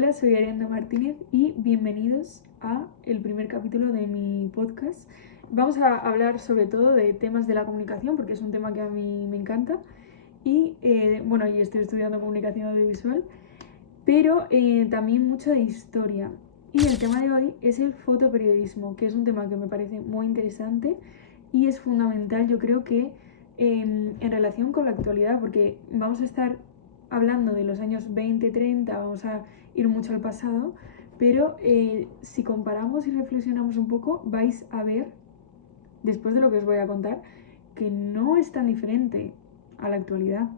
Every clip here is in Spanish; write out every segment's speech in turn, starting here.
Hola, soy Ariana Martínez y bienvenidos a el primer capítulo de mi podcast. Vamos a hablar sobre todo de temas de la comunicación porque es un tema que a mí me encanta y y estoy estudiando comunicación audiovisual, pero también mucho de historia. Y el tema de hoy es el fotoperiodismo, que es un tema que me parece muy interesante y es fundamental, yo creo que en relación con la actualidad, porque vamos a estar hablando de los años 20-30, vamos a ir mucho al pasado, pero si comparamos y reflexionamos un poco, vais a ver, después de lo que os voy a contar, que no es tan diferente a la actualidad.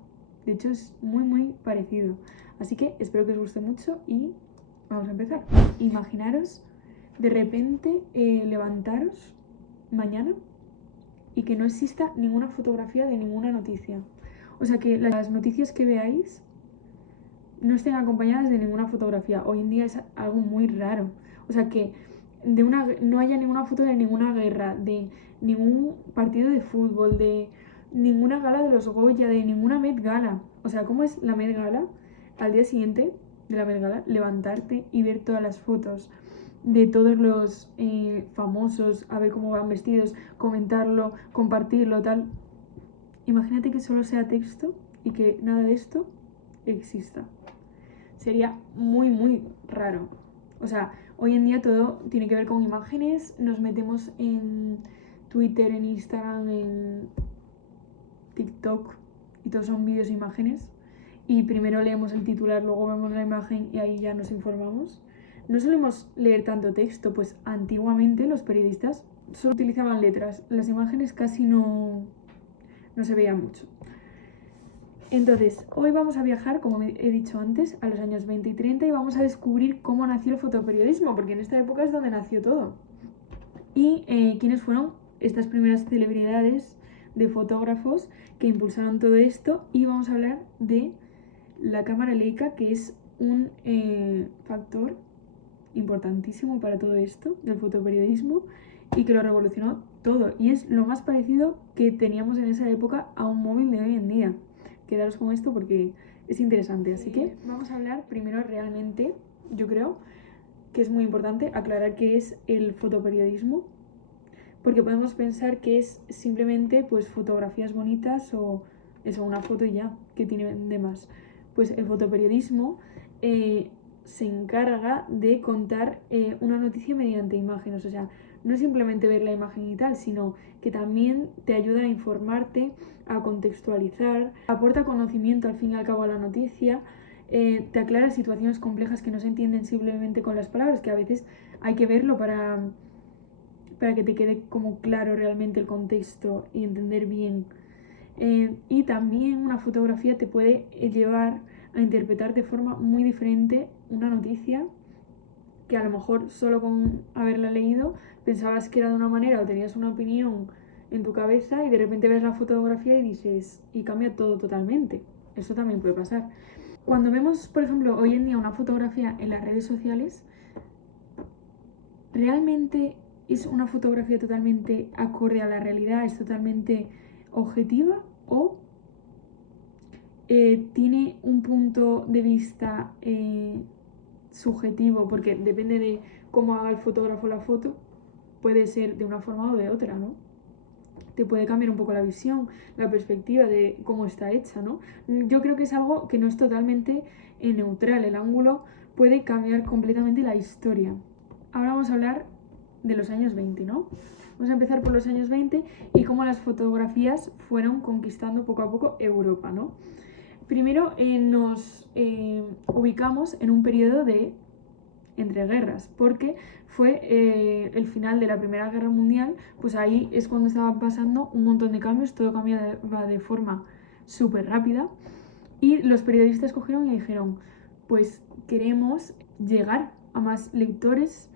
De hecho, es muy parecido. Así que espero que os guste mucho y vamos a empezar. Imaginaros de repente levantaros mañana y que no exista ninguna fotografía de ninguna noticia. O sea, que las noticias que veáis no estén acompañadas de ninguna fotografía. Hoy en día es algo muy raro. O sea, que no haya ninguna foto de ninguna guerra, de ningún partido de fútbol, de ninguna gala de los Goya, de ninguna Met Gala. O sea, ¿cómo es la Met Gala? Al día siguiente de la Met Gala, levantarte y ver todas las fotos de todos los famosos, a ver cómo van vestidos, comentarlo, compartirlo, tal. Imagínate que solo sea texto y que nada de esto exista. Sería muy raro. O sea, hoy en día todo tiene que ver con imágenes, nos metemos en Twitter, en Instagram, en TikTok y todos son vídeos e imágenes y primero leemos el titular, luego vemos la imagen y ahí ya nos informamos. No solemos leer tanto texto, pues antiguamente los periodistas solo utilizaban letras, las imágenes casi no se veían mucho. Entonces, hoy vamos a viajar, como he dicho antes, a los años 20 y 30 y vamos a descubrir cómo nació el fotoperiodismo, porque en esta época es donde nació todo. Y quiénes fueron estas primeras celebridades de fotógrafos que impulsaron todo esto, y vamos a hablar de la cámara Leica, que es un factor importantísimo para todo esto del fotoperiodismo y que lo revolucionó todo, y es lo más parecido que teníamos en esa época a un móvil de hoy en día. Quedaros con esto porque es interesante, así que vamos a hablar primero realmente, yo creo que es muy importante aclarar qué es el fotoperiodismo, porque podemos pensar que es simplemente pues fotografías bonitas o eso, una foto y ya, que tiene de más. Pues el fotoperiodismo se encarga de contar una noticia mediante imágenes, o sea, no es simplemente ver la imagen y tal, sino que también te ayuda a informarte, a contextualizar, aporta conocimiento al fin y al cabo a la noticia, te aclara situaciones complejas que no se entienden simplemente con las palabras, que a veces hay que verlo para que te quede como claro realmente el contexto y entender bien. Y también una fotografía te puede llevar a interpretar de forma muy diferente una noticia que a lo mejor solo con haberla leído pensabas que era de una manera o tenías una opinión en tu cabeza y de repente ves la fotografía y dices, y cambia todo totalmente. Eso también puede pasar. Cuando vemos, por ejemplo, hoy en día una fotografía en las redes sociales, realmente es una fotografía totalmente acorde a la realidad, es totalmente objetiva o tiene un punto de vista subjetivo, porque depende de cómo haga el fotógrafo la foto, puede ser de una forma o de otra, ¿no? Te puede cambiar un poco la visión, la perspectiva de cómo está hecha, ¿no? Yo creo que es algo que no es totalmente neutral, el ángulo puede cambiar completamente la historia. Ahora vamos a hablar de los años 20, ¿no? Vamos a empezar por los años 20 y cómo las fotografías fueron conquistando poco a poco Europa, ¿no? Primero nos ubicamos en un periodo de entreguerras, porque fue el final de la Primera Guerra Mundial, pues ahí es cuando estaban pasando un montón de cambios, todo cambiaba de forma súper rápida y los periodistas cogieron y dijeron, pues queremos llegar a más lectores,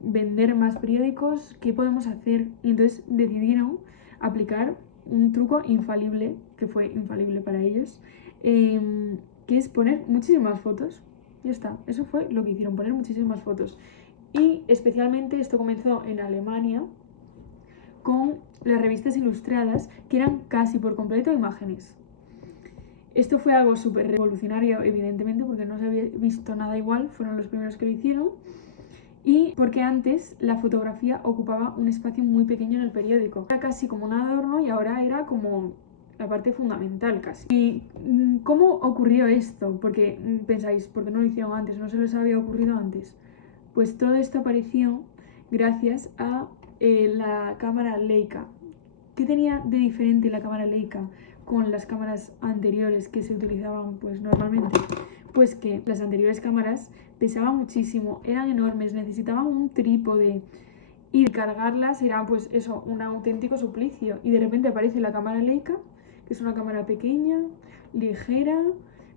vender más periódicos, ¿qué podemos hacer? Y entonces decidieron aplicar un truco infalible, que fue infalible para ellos, que es poner muchísimas fotos. Ya está, eso fue lo que hicieron, poner muchísimas fotos. Y especialmente esto comenzó en Alemania con las revistas ilustradas, que eran casi por completo imágenes. Esto fue algo súper revolucionario, evidentemente, porque no se había visto nada igual, fueron los primeros que lo hicieron. Y porque antes la fotografía ocupaba un espacio muy pequeño en el periódico. Era casi como un adorno y ahora era como la parte fundamental casi. ¿Y cómo ocurrió esto? Porque pensáis, ¿por qué no lo hicieron antes? ¿No se les había ocurrido antes? Pues todo esto apareció gracias a la cámara Leica. ¿Qué tenía de diferente la cámara Leica con las cámaras anteriores que se utilizaban pues normalmente? Pues que las anteriores cámaras pesaban muchísimo, eran enormes, necesitaban un trípode y cargarlas era pues eso, un auténtico suplicio. Y de repente aparece la cámara Leica, que es una cámara pequeña, ligera,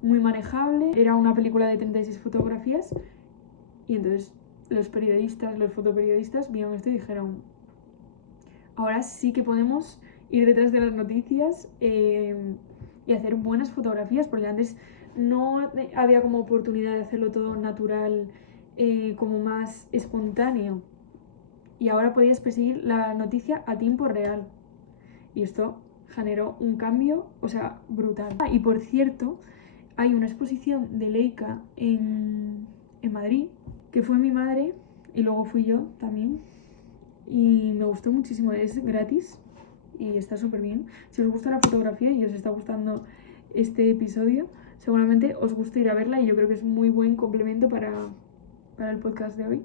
muy manejable, era una película de 36 fotografías y entonces los periodistas, los fotoperiodistas vieron esto y dijeron, ahora sí que podemos ir detrás de las noticias y hacer buenas fotografías, porque antes no había como oportunidad de hacerlo todo natural, como más espontáneo. Y ahora podías perseguir la noticia a tiempo real. Y esto generó un cambio, o sea, brutal. Y por cierto, hay una exposición de Leica en Madrid, que fue mi madre y luego fui yo también. Y me gustó muchísimo, es gratis y está súper bien. Si os gusta la fotografía y os está gustando este episodio, seguramente os gusta ir a verla y yo creo que es muy buen complemento para el podcast de hoy.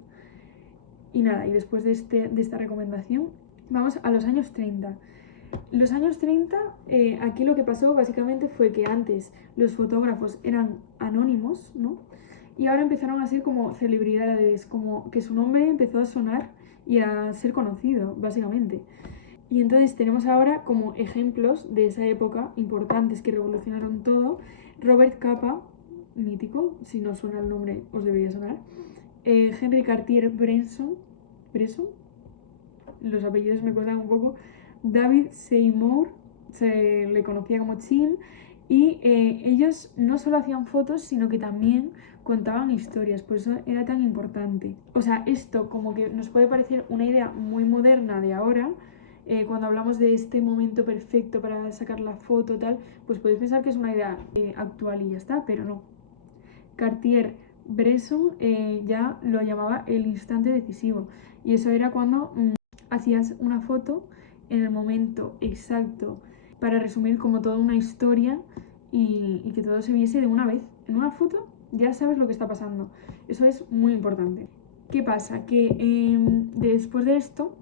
Y nada, y después de esta recomendación, vamos a los años 30. Los años 30, aquí lo que pasó básicamente fue que antes los fotógrafos eran anónimos, ¿no? Y ahora empezaron a ser como celebridades, como que su nombre empezó a sonar y a ser conocido, básicamente. Y entonces tenemos ahora como ejemplos de esa época importantes que revolucionaron todo. Robert Capa, mítico, si no suena el nombre os debería sonar. Henry Cartier-Bresson, los apellidos me cuestan un poco. David Seymour, se le conocía como Chin, y ellos no solo hacían fotos, sino que también contaban historias, por eso era tan importante. O sea, esto como que nos puede parecer una idea muy moderna de ahora, cuando hablamos de este momento perfecto para sacar la foto tal, pues podéis pensar que es una idea actual y ya está, pero no. Cartier-Bresson ya lo llamaba el instante decisivo, y eso era cuando hacías una foto en el momento exacto para resumir como toda una historia y que todo se viese de una vez. En una foto ya sabes lo que está pasando. Eso es muy importante. ¿Qué pasa? Que después de esto,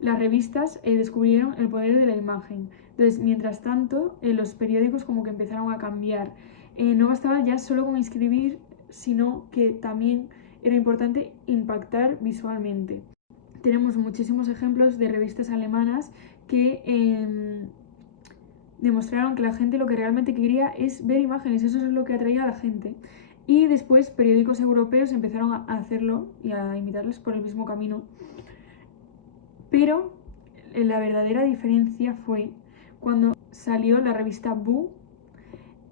las revistas descubrieron el poder de la imagen. Entonces, mientras tanto, los periódicos como que empezaron a cambiar. No bastaba ya solo con escribir, sino que también era importante impactar visualmente. Tenemos muchísimos ejemplos de revistas alemanas que demostraron que la gente lo que realmente quería es ver imágenes, eso es lo que atraía a la gente. Y después periódicos europeos empezaron a hacerlo y a imitarles por el mismo camino. Pero la verdadera diferencia fue cuando salió la revista Boo,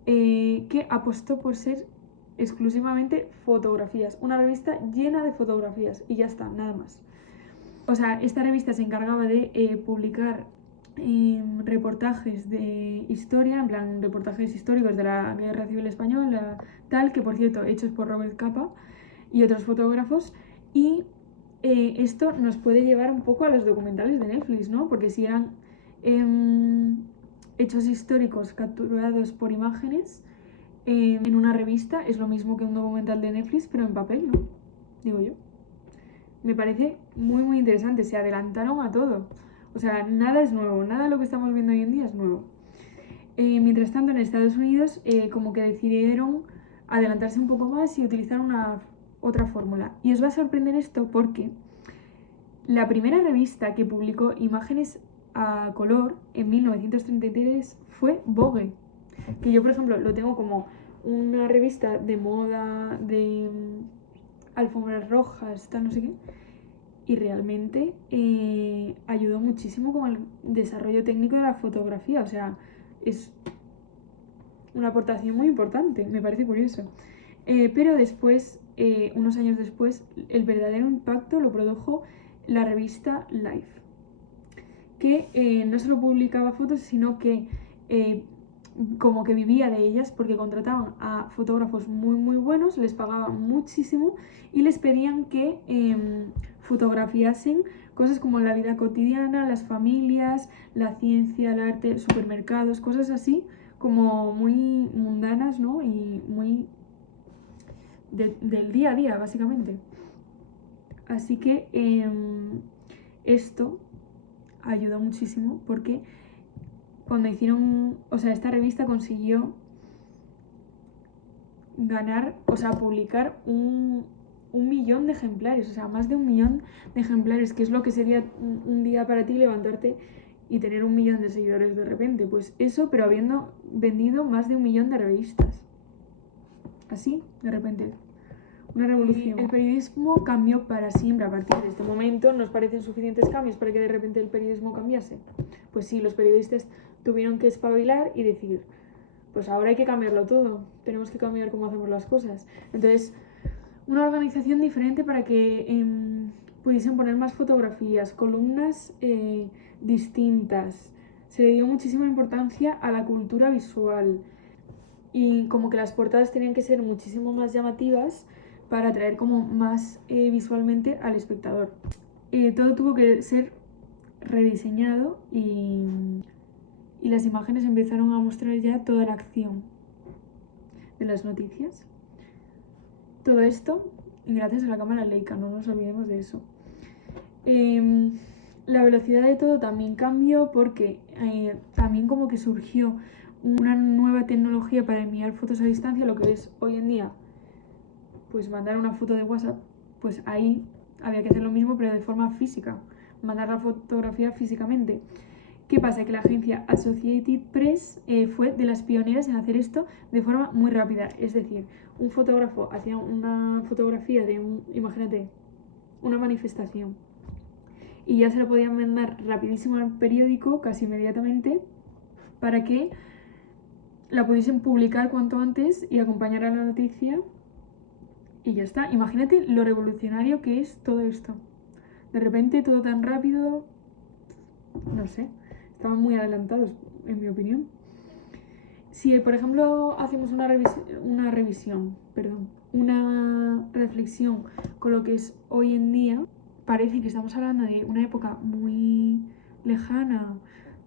que apostó por ser exclusivamente fotografías. Una revista llena de fotografías y ya está, nada más. O sea, esta revista se encargaba de publicar reportajes de historia, en plan reportajes históricos de la Guerra Civil Española, tal, que por cierto, hechos por Robert Capa y otros fotógrafos, y esto nos puede llevar un poco a los documentales de Netflix, ¿no? Porque si eran hechos históricos capturados por imágenes en una revista, es lo mismo que un documental de Netflix, pero en papel, ¿no? Digo yo. Me parece muy muy interesante, se adelantaron a todo. O sea, nada es nuevo, nada de lo que estamos viendo hoy en día es nuevo. Mientras tanto, en Estados Unidos como que decidieron adelantarse un poco más y utilizar otra fórmula. Y os va a sorprender esto porque la primera revista que publicó imágenes a color en 1933 fue Vogue. Que yo, por ejemplo, lo tengo como una revista de moda, de alfombras rojas, tal, no sé qué. Y realmente ayudó muchísimo con el desarrollo técnico de la fotografía. O sea, es una aportación muy importante, me parece curioso. Pero después, unos años después, el verdadero impacto lo produjo la revista Life, que no solo publicaba fotos, sino que como que vivía de ellas porque contrataban a fotógrafos muy muy buenos, les pagaban muchísimo y les pedían que fotografiasen cosas como la vida cotidiana, las familias, la ciencia, el arte, supermercados, cosas así como muy mundanas, ¿no? Y muy del día a día, básicamente. Así que esto ayudó muchísimo porque cuando hicieron, o sea, esta revista consiguió ganar, o sea, publicar un millón de ejemplares, o sea, más de 1 millón de ejemplares, que es lo que sería un día para ti levantarte y tener 1 millón de seguidores de repente. Pues eso, pero habiendo vendido más de 1 millón de revistas. Así, de repente. Una revolución. El periodismo cambió para siempre a partir de este momento. ¿Nos parecen suficientes cambios para que de repente el periodismo cambiase? Pues sí, los periodistas tuvieron que espabilar y decir, pues ahora hay que cambiarlo todo, tenemos que cambiar cómo hacemos las cosas. Entonces, una organización diferente para que pudiesen poner más fotografías, columnas distintas. Se le dio muchísima importancia a la cultura visual y como que las portadas tenían que ser muchísimo más llamativas para atraer como más visualmente al espectador. Todo tuvo que ser rediseñado y las imágenes empezaron a mostrar ya toda la acción de las noticias. Todo esto gracias a la cámara Leica, no nos olvidemos de eso. La velocidad de todo también cambió porque también como que surgió una nueva tecnología para enviar fotos a distancia, lo que es hoy en día pues mandar una foto de WhatsApp, pues ahí había que hacer lo mismo pero de forma física, mandar la fotografía físicamente. ¿Qué pasa? Que la agencia Associated Press fue de las pioneras en hacer esto de forma muy rápida. Es decir, un fotógrafo hacía una fotografía de, imagínate, una manifestación y ya se la podían mandar rapidísimo al periódico, casi inmediatamente, para que la pudiesen publicar cuanto antes y acompañar a la noticia y ya está. Imagínate lo revolucionario que es todo esto. De repente todo tan rápido, no sé. Estaban muy adelantados, en mi opinión. Si, por ejemplo, hacemos una reflexión con lo que es hoy en día, parece que estamos hablando de una época muy lejana,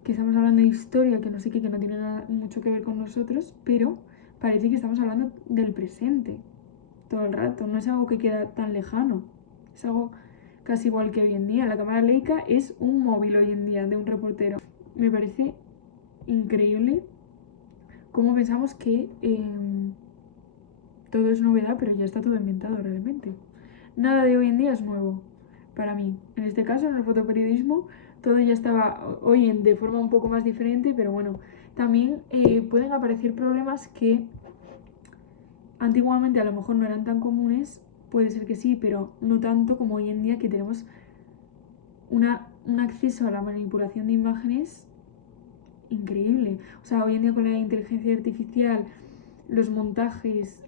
que estamos hablando de historia, que no sé qué, que no tiene mucho que ver con nosotros, pero parece que estamos hablando del presente todo el rato. No es algo que queda tan lejano, es algo casi igual que hoy en día. La cámara Leica es un móvil hoy en día de un reportero. Me parece increíble cómo pensamos que todo es novedad, pero ya está todo inventado realmente. Nada de hoy en día es nuevo para mí. En este caso, en el fotoperiodismo, todo ya estaba hoy de forma un poco más diferente, pero bueno, también pueden aparecer problemas que antiguamente a lo mejor no eran tan comunes, puede ser que sí, pero no tanto como hoy en día que tenemos un acceso a la manipulación de imágenes increíble. O sea, hoy en día con la inteligencia artificial, los montajes,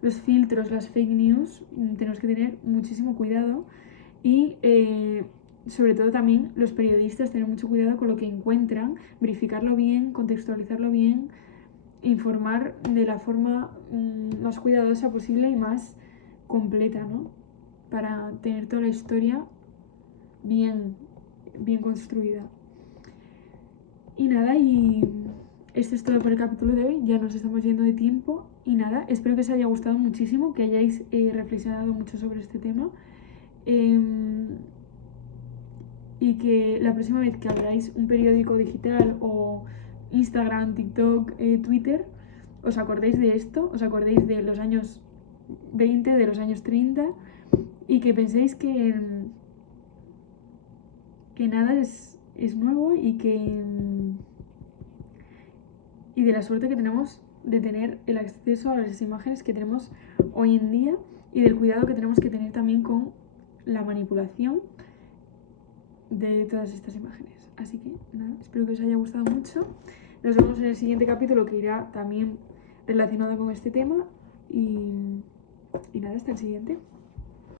los filtros, las fake news, tenemos que tener muchísimo cuidado y sobre todo también los periodistas tener mucho cuidado con lo que encuentran, verificarlo bien, contextualizarlo bien, informar de la forma más cuidadosa posible y más completa, ¿no? Para tener toda la historia bien construida. Y nada, y esto es todo por el capítulo de hoy, ya nos estamos yendo de tiempo y nada, espero que os haya gustado muchísimo, que hayáis reflexionado mucho sobre este tema y que la próxima vez que abráis un periódico digital o Instagram, TikTok, Twitter, os acordéis de esto, os acordéis de los años 20, de los años 30 y que penséis que nada es nuevo y de la suerte que tenemos de tener el acceso a las imágenes que tenemos hoy en día y del cuidado que tenemos que tener también con la manipulación de todas estas imágenes. Así que nada, espero que os haya gustado mucho. Nos vemos en el siguiente capítulo que irá también relacionado con este tema y nada, hasta el siguiente.